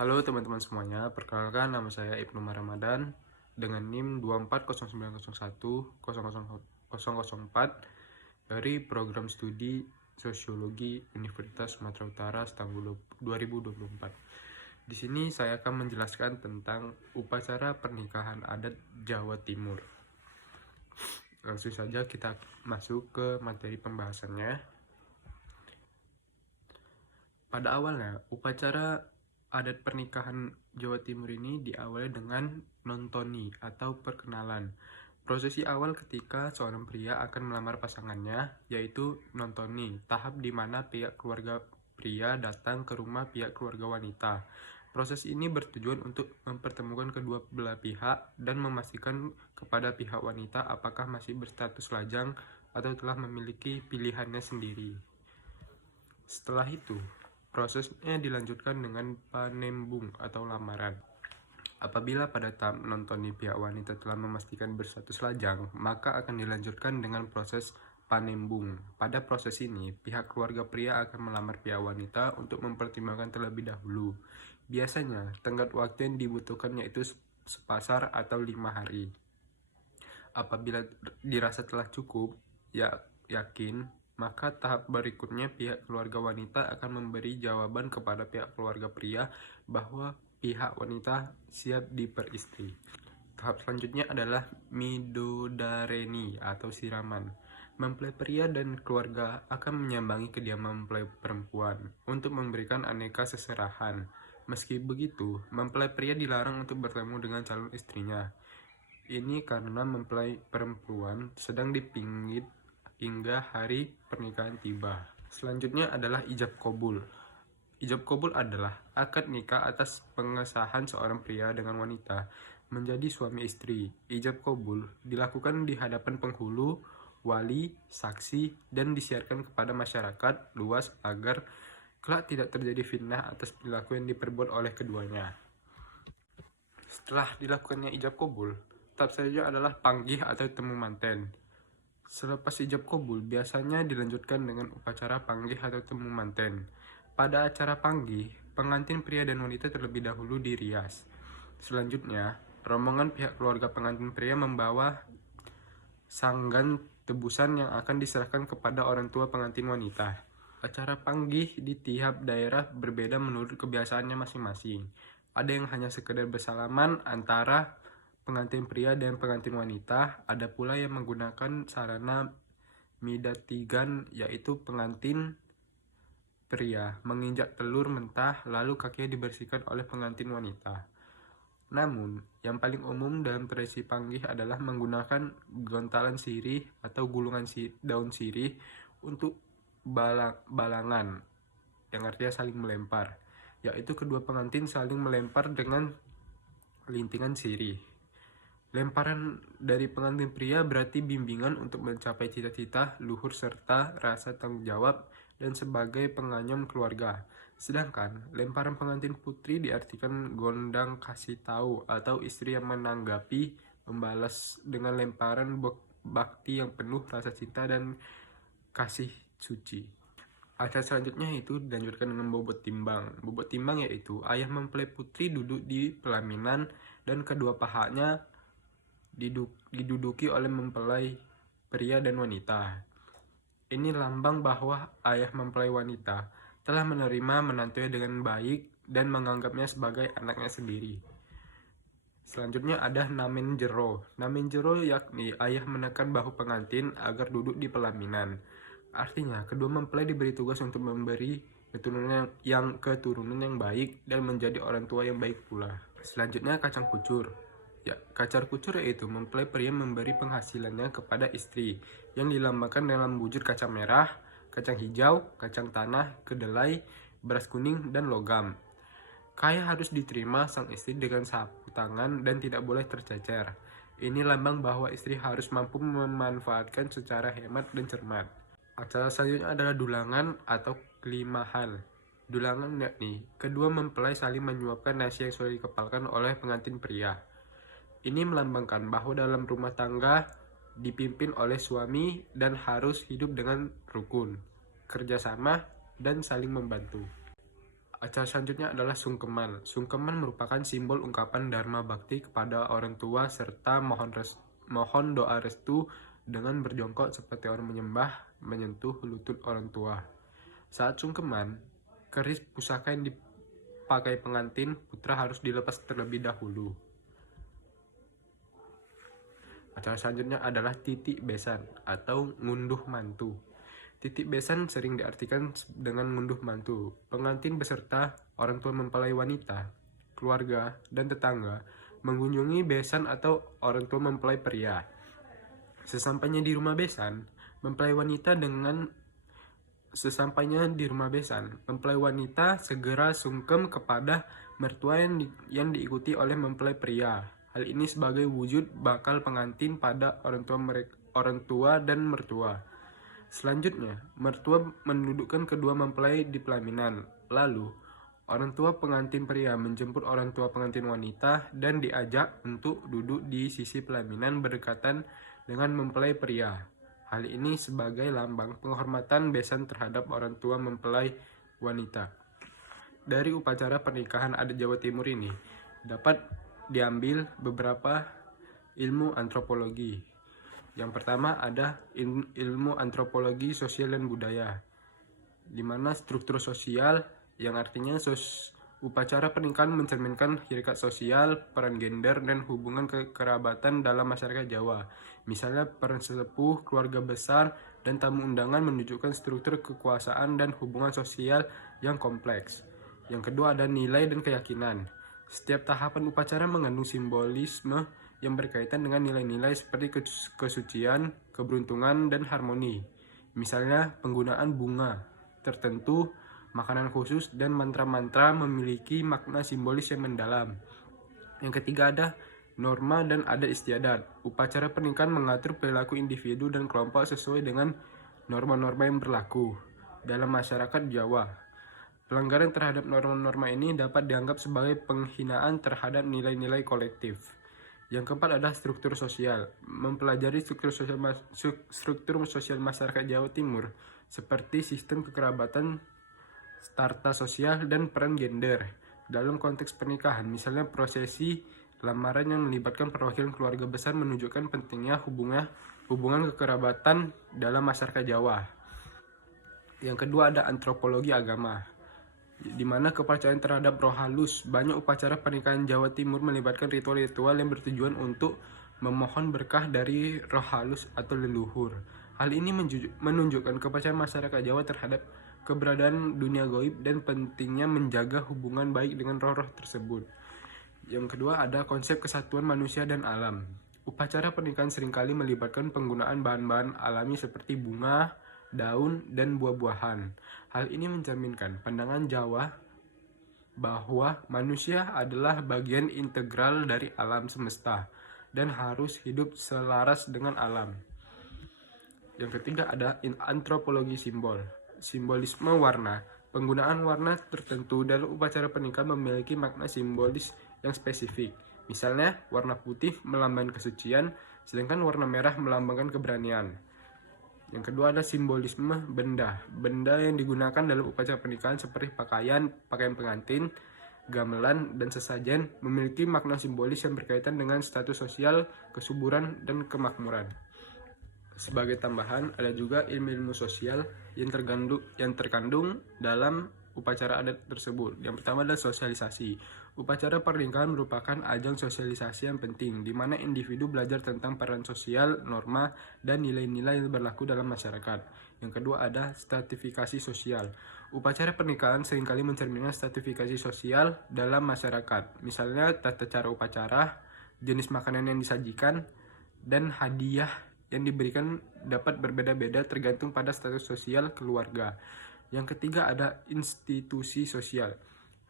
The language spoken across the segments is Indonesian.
Halo teman-teman semuanya, perkenalkan nama saya Ibnu Ramadan dengan NIM 24090100004 dari program studi Sosiologi Universitas Sumatera Utara tahun 2024. Di sini saya akan menjelaskan tentang upacara pernikahan adat Jawa Timur. Langsung saja kita masuk ke materi pembahasannya. Pada awalnya, upacara adat pernikahan Jawa Timur ini diawali dengan nontoni atau perkenalan. Prosesi awal ketika seorang pria akan melamar pasangannya, yaitu nontoni, tahap di mana pihak keluarga pria datang ke rumah pihak keluarga wanita. Proses ini bertujuan untuk mempertemukan kedua belah pihak dan memastikan kepada pihak wanita apakah masih berstatus lajang atau telah memiliki pilihannya sendiri. Setelah itu, prosesnya dilanjutkan dengan panembung atau lamaran. Apabila pada tahap nontoni pihak wanita telah memastikan berstatus lajang, maka akan dilanjutkan dengan proses panembung. Pada proses ini, pihak keluarga pria akan melamar pihak wanita untuk mempertimbangkan terlebih dahulu. Biasanya, tenggat waktu yang dibutuhkan yaitu sepasar atau 5 hari. Apabila dirasa telah cukup, yakin, maka tahap berikutnya pihak keluarga wanita akan memberi jawaban kepada pihak keluarga pria bahwa pihak wanita siap diperistri. Tahap selanjutnya adalah midodareni atau siraman. Mempelai pria dan keluarga akan menyambangi kediaman mempelai perempuan untuk memberikan aneka seserahan. Meski begitu, mempelai pria dilarang untuk bertemu dengan calon istrinya. Ini karena mempelai perempuan sedang dipingit hingga hari pernikahan tiba. Selanjutnya adalah ijab kabul. Ijab kabul adalah akad nikah atas pengesahan seorang pria dengan wanita menjadi suami istri. Ijab kabul dilakukan di hadapan penghulu, wali, saksi, dan disiarkan kepada masyarakat luas agar kelak tidak terjadi fitnah atas perilaku yang diperbuat oleh keduanya. Setelah dilakukannya ijab kabul, tahap selanjutnya adalah panggih atau temu manten. Selepas ijab kabul, biasanya dilanjutkan dengan upacara panggih atau temu manten. Pada acara panggih, pengantin pria dan wanita terlebih dahulu dirias. Selanjutnya, rombongan pihak keluarga pengantin pria membawa sanggan tebusan yang akan diserahkan kepada orang tua pengantin wanita. Acara panggih di tiap daerah berbeda menurut kebiasaannya masing-masing. Ada yang hanya sekedar bersalaman antara pengantin pria dan pengantin wanita, ada pula yang menggunakan sarana midatigan, yaitu pengantin pria menginjak telur mentah lalu kakinya dibersihkan oleh pengantin wanita. Namun, yang paling umum dalam tradisi panggih adalah menggunakan gontalan sirih atau gulungan daun sirih untuk balangan, yang artinya saling melempar, yaitu kedua pengantin saling melempar dengan lintingan sirih. Lemparan dari pengantin pria berarti bimbingan untuk mencapai cita-cita, luhur, serta rasa tanggung jawab dan sebagai penganyam keluarga. Sedangkan lemparan pengantin putri diartikan gondang kasih tahu atau istri yang menanggapi membalas dengan lemparan bakti yang penuh rasa cinta dan kasih suci. Acara selanjutnya itu dilanjutkan dengan bobot timbang. Bobot timbang yaitu ayah mempelai putri duduk di pelaminan dan kedua pahanya diduduki oleh mempelai pria dan wanita. Ini lambang bahwa ayah mempelai wanita telah menerima menantunya dengan baik dan menganggapnya sebagai anaknya sendiri. Selanjutnya ada namen jero. Namen jero yakni ayah menekan bahu pengantin agar duduk di pelaminan. Artinya, kedua mempelai diberi tugas untuk memberi keturunan yang baik dan menjadi orang tua yang baik pula. Selanjutnya kacang kucur. Kacang kucur yaitu mempelai pria memberi penghasilannya kepada istri yang dilambangkan dalam wujud kacang merah, kacang hijau, kacang tanah, kedelai, beras kuning, dan logam. Kaya harus diterima sang istri dengan sapu tangan dan tidak boleh tercecer. Ini lambang bahwa istri harus mampu memanfaatkan secara hemat dan cermat. Acara selanjutnya adalah dulangan atau kelimahan. Dulangan yakni kedua mempelai saling menyuapkan nasi yang sudah dikepalkan oleh pengantin pria. Ini melambangkan bahwa dalam rumah tangga dipimpin oleh suami dan harus hidup dengan rukun, kerjasama, dan saling membantu. Acara selanjutnya adalah sungkeman. Sungkeman merupakan simbol ungkapan dharma bakti kepada orang tua serta mohon doa restu dengan berjongkok seperti orang menyentuh lutut orang tua. Saat sungkeman, keris pusaka yang dipakai pengantin putra harus dilepas terlebih dahulu. Acara selanjutnya adalah titik besan atau ngunduh mantu. Titik besan sering diartikan dengan ngunduh mantu. Pengantin beserta orang tua mempelai wanita, keluarga, dan tetangga mengunjungi besan atau orang tua mempelai pria. Sesampainya di rumah besan, mempelai wanita segera sungkem kepada mertua yang diikuti oleh mempelai pria. Hal ini sebagai wujud bakal pengantin pada orang tua dan mertua. Selanjutnya, mertua mendudukkan kedua mempelai di pelaminan. Lalu, orang tua pengantin pria menjemput orang tua pengantin wanita dan diajak untuk duduk di sisi pelaminan berdekatan dengan mempelai pria. Hal ini sebagai lambang penghormatan besan terhadap orang tua mempelai wanita. Dari upacara pernikahan adat Jawa Timur ini dapat diambil beberapa ilmu antropologi. Yang pertama ada ilmu antropologi sosial dan budaya, di mana struktur sosial yang artinya upacara pernikahan mencerminkan hakikat sosial, peran gender, dan hubungan kekerabatan dalam masyarakat Jawa. Misalnya peran sesepuh, keluarga besar, dan tamu undangan menunjukkan struktur kekuasaan dan hubungan sosial yang kompleks. Yang kedua ada nilai dan keyakinan. Setiap tahapan upacara mengandung simbolisme yang berkaitan dengan nilai-nilai seperti kesucian, keberuntungan, dan harmoni. Misalnya penggunaan bunga tertentu, makanan khusus, dan mantra-mantra memiliki makna simbolis yang mendalam. Yang ketiga ada norma dan adat istiadat. Upacara pernikahan mengatur perilaku individu dan kelompok sesuai dengan norma-norma yang berlaku dalam masyarakat Jawa. Pelanggaran terhadap norma-norma ini dapat dianggap sebagai penghinaan terhadap nilai-nilai kolektif. Yang keempat adalah struktur sosial. Mempelajari struktur sosial masyarakat Jawa Timur seperti sistem kekerabatan, strata sosial, dan peran gender dalam konteks pernikahan. Misalnya prosesi lamaran yang melibatkan perwakilan keluarga besar menunjukkan pentingnya hubungan kekerabatan dalam masyarakat Jawa. Yang kedua ada antropologi agama, di mana kepercayaan terhadap roh halus. Banyak upacara pernikahan Jawa Timur melibatkan ritual-ritual yang bertujuan untuk memohon berkah dari roh halus atau leluhur. Hal ini menunjukkan kepercayaan masyarakat Jawa terhadap keberadaan dunia gaib dan pentingnya menjaga hubungan baik dengan roh-roh tersebut. Yang kedua ada konsep kesatuan manusia dan alam. Upacara pernikahan seringkali melibatkan penggunaan bahan-bahan alami seperti bunga, daun, dan buah-buahan. Hal ini mencerminkan pandangan Jawa bahwa manusia adalah bagian integral dari alam semesta dan harus hidup selaras dengan alam. Yang ketiga ada antropologi simbol. Simbolisme warna. Penggunaan warna tertentu dalam upacara pernikahan memiliki makna simbolis yang spesifik. Misalnya, warna putih melambangkan kesucian, sedangkan warna merah melambangkan keberanian. Yang kedua ada simbolisme benda. Benda yang digunakan dalam upacara pernikahan seperti pakaian pengantin, gamelan, dan sesajen memiliki makna simbolis yang berkaitan dengan status sosial, kesuburan, dan kemakmuran. Sebagai tambahan, ada juga ilmu-ilmu sosial yang terkandung dalam upacara adat tersebut. Yang pertama adalah sosialisasi. Upacara pernikahan merupakan ajang sosialisasi yang penting, di mana individu belajar tentang peran sosial, norma, dan nilai-nilai yang berlaku dalam masyarakat. Yang kedua ada stratifikasi sosial. Upacara pernikahan seringkali mencerminkan stratifikasi sosial dalam masyarakat. Misalnya tata cara upacara, jenis makanan yang disajikan, dan hadiah yang diberikan dapat berbeda-beda tergantung pada status sosial keluarga. Yang ketiga ada institusi sosial.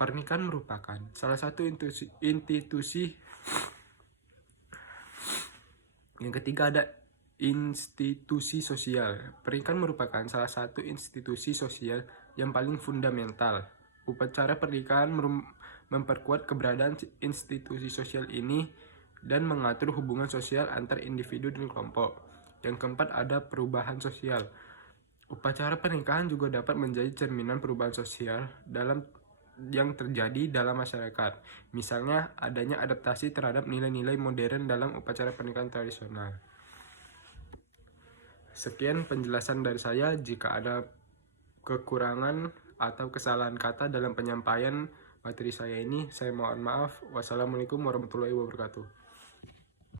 Pernikahan merupakan salah satu institusi. Yang ketiga ada institusi sosial. Pernikahan merupakan salah satu institusi sosial yang paling fundamental. Upacara pernikahan memperkuat keberadaan institusi sosial ini dan mengatur hubungan sosial antar individu dan kelompok. Yang keempat ada perubahan sosial. Upacara pernikahan juga dapat menjadi cerminan perubahan sosial yang terjadi dalam masyarakat. Misalnya, adanya adaptasi terhadap nilai-nilai modern dalam upacara pernikahan tradisional. Sekian penjelasan dari saya. Jika ada kekurangan atau kesalahan kata dalam penyampaian materi saya ini, saya mohon maaf. Wassalamualaikum warahmatullahi wabarakatuh.